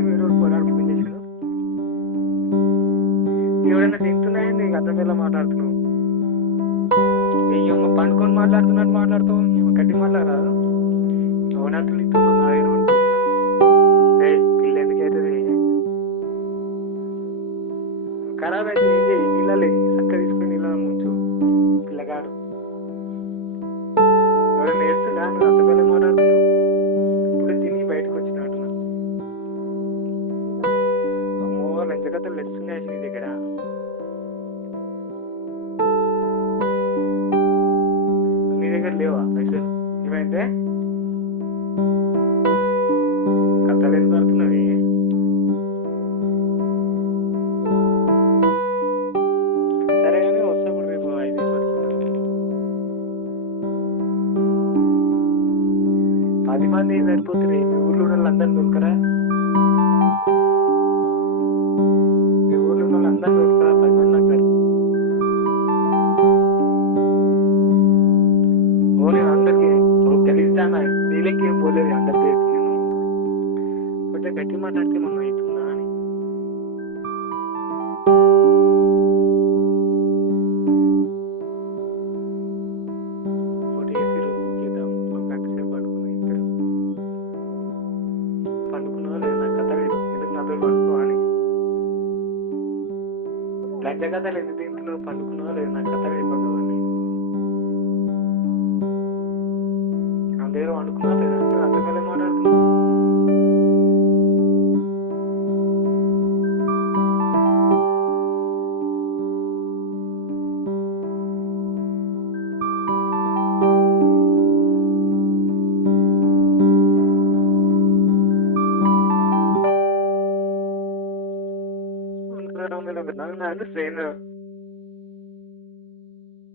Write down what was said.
వరకు వేరే పోరాడు ఫోన్ చేశాడు. ఎవరైనా తింటున్నాయండి గతంలో మాట్లాడుతున్నావు. అమ్మ పండుకొని మాట్లాడుతున్నట్టు మాట్లాడుతావు. గట్టి మాట్లాడరాదు. ఓనర్లు ఇస్తున్నావు నా దగ్గర ఉంటున్నా. పిల్ల ఎందుకైతుంది ఖరాబ్ అయితే ఏం చేయి, నీళ్ళలే చక్క తీసుకుని నీళ్ళ ముంచు. పిల్లగాడు ఎవరైనా వేస్తుందా? నువ్వు అంతవేళ మాట్లాడుతున్నావు. ఇప్పుడు తిని బయటకు వచ్చినట్టున్నా. అమ్మో లంచగత్తలు తెస్తున్నాయి నీ దగ్గర. నీ దగ్గర లేవా పైసలు? ఏమైందే కథలు ఎందుకు పడుతున్నవి? సరే కానీ వస్తాప్పుడు రేపు 5 పడుతున్నాను. 10 మంది సరిపోతుంది. మీ ఊర్లో ఉన్న వాళ్ళందరినీ దొరకరా? మీ ఊర్లో ఉన్న వాళ్ళందరినీ దొరకరా? 10 మంది నాకు సరి. ఓ నేను అందరికి తెలిస్తాను. నీళ్ళకి ఏం పోలేదు అందరికి. నేను కొంచెం గట్టి మాట్లాడితే మనం అవుతుందా అని. ఒకటి వేసి రూమ్ బుక్ చేద్దాం. ఒక గంట సేపు పడుకున్నాం ఇద్దరు. పండుకున్నా లేదు నా కథ ఎందుకు నాతో పండుకోవాలి. లంచ కథలు ఎందుకు తింటున్నావు? పండుకున్నా లేదు నా కథ చెప్పకూడదు. నా దగ్గర వండుకున్నా లేదా? అంతకాలం మాట్లాడుతున్నావు. నాకు ట్రైన్